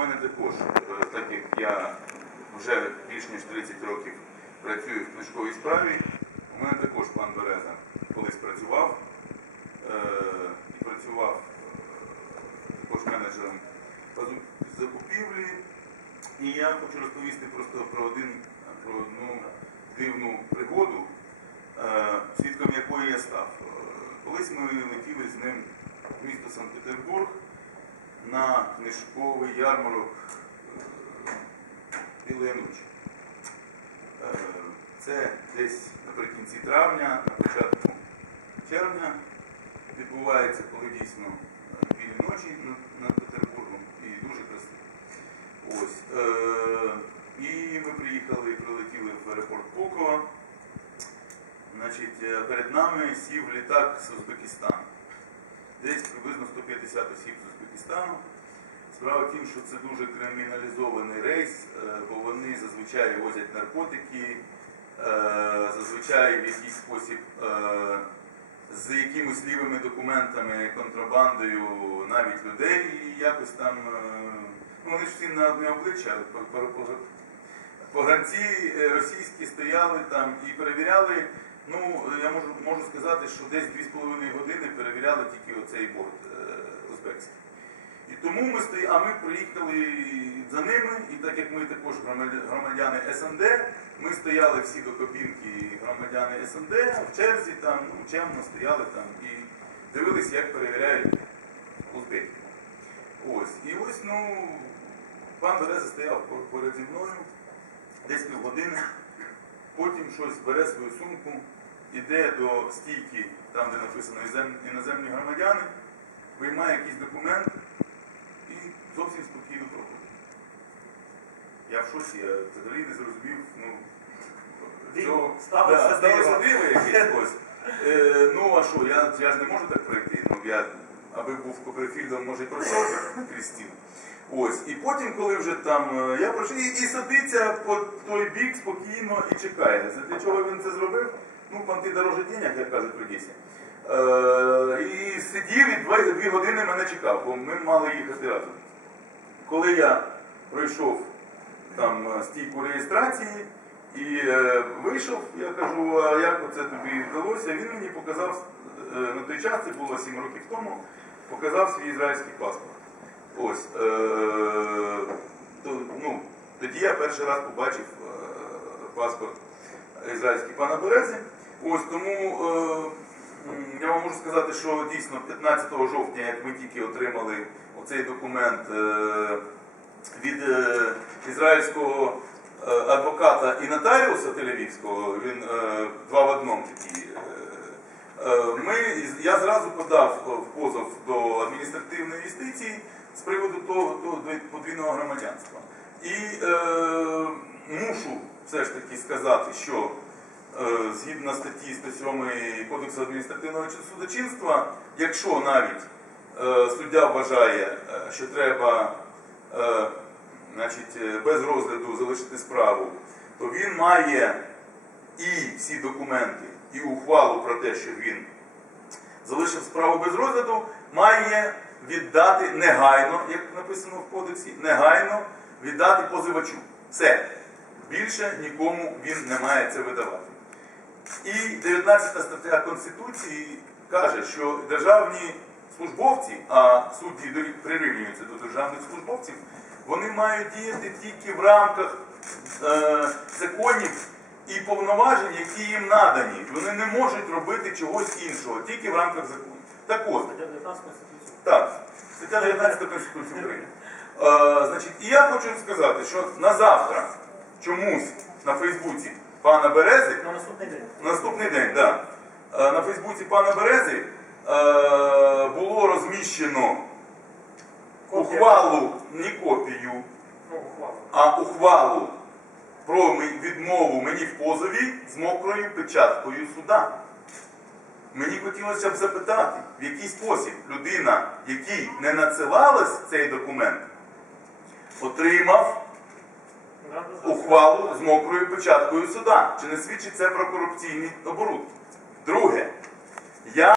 мене також, е, так як я вже більш ніж 30 років працюю в книжковій справі, у мене також пан Береза колись працював е, і працював е, також менеджером закупівлі. І я хочу розповісти просто про один про одну дивну пригоду, свідком якої я став. Колись ми летіли з ним в місто Санкт-Петербург на книжковий ярмарок е, Білої ночі. Е, Це десь наприкінці травня, на початку червня відбувається, коли дійсно е, білі ночі над, Петербургом і дуже красиво. Ось. Е, і ми приїхали і прилетіли в аеропорт Пулково. Значить, е, перед нами сів літак з Узбекистану. Десь приблизно 150 осіб з Узбекистану. Справа в тім, що це дуже криміналізований рейс, е, бо вони зазвичай возять наркотики, е, зазвичай в якийсь спосіб е, з якимись лівими документами, контрабандою навіть людей якось там. Ну, вони ж всі на одне обличчя. по- по- по- Погранці російські стояли там і перевіряли. Ну, я можу, можу сказати, що десь 2,5 години перевіряли тільки оцей борт е, узбекський. І тому ми стої... а ми приїхали за ними, і так як ми також громадяни СНД, ми стояли всі до кабінки громадяни СНД в черзі, там, ну, чемно стояли там і дивилися, як перевіряють узбеків. Ось. І ось, ну, пан Береза стояв поряд зі мною десь півгодини, потім щось бере свою сумку, іде до стійки, там, де написано іноземні громадяни, виймає якийсь документ і зовсім спокійно проходить. Я в шоці, я взагалі не зрозумів, ну, цього- Сталося да, диво якесь ось. Е, ну а що, я, я ж не можу так пройти. Ну, я, аби був Копперфільдом, може, і пройшов крізь. Ось. І потім, коли вже там е, я пройшов, і, і садиться по той бік спокійно і чекає. Це для чого він це зробив? Ну, понти дороже денег, як кажуть в Одесі. Е, і сидів і два, дві години мене чекав, бо ми мали їхати разом. Коли я пройшов там е, стійку реєстрації і е, вийшов, я кажу, а як оце тобі вдалося? Він мені показав, е, на той час, це було 7 років тому, показав свій ізраїльський паспорт. Ось. Е, то, ну, тоді я перший раз побачив е, паспорт ізраїльський пана Берези. Ось тому е, я вам можу сказати, що дійсно 15 жовтня, як ми тільки отримали оцей документ е, від е, ізраїльського е, адвоката і нотаріуса Тель-Авівського, він е, два в одному такий. Е, Ми, я зразу подав е, в позов до адміністративної юстиції з приводу того, того подвійного громадянства. І е, мушу все ж таки сказати, що е, згідно статті 107 Кодексу адміністративного судочинства, якщо навіть е, суддя вважає, е, що треба е, значить, без розгляду залишити справу, то він має і всі документи, і ухвалу про те, що він залишив справу без розгляду, має віддати негайно, як написано в кодексі, негайно віддати позивачу. Все. Більше нікому він не має це видавати. І 19 стаття Конституції каже, що державні службовці, а судді прирівнюються до державних службовців, вони мають діяти тільки в рамках е, законів і повноважень, які їм надані. Вони не можуть робити чогось іншого, тільки в рамках законів. Так от, 19 Конституції. так, стаття 19 Конституції України. Е, значить, і я хочу сказати, що на завтра чомусь на Фейсбуці пана Берези На наступний день. Наступний день, так. Да. На Фейсбуці пана Берези е, було розміщено Копія. ухвалу, не копію, Ну, ухвалу. а ухвалу про відмову мені в позові з мокрою печаткою суда. Мені хотілося б запитати, в який спосіб людина, якій не надсилалась цей документ, отримав ухвалу з мокрою печаткою суда. Чи не свідчить це про корупційні оборудки? Друге, я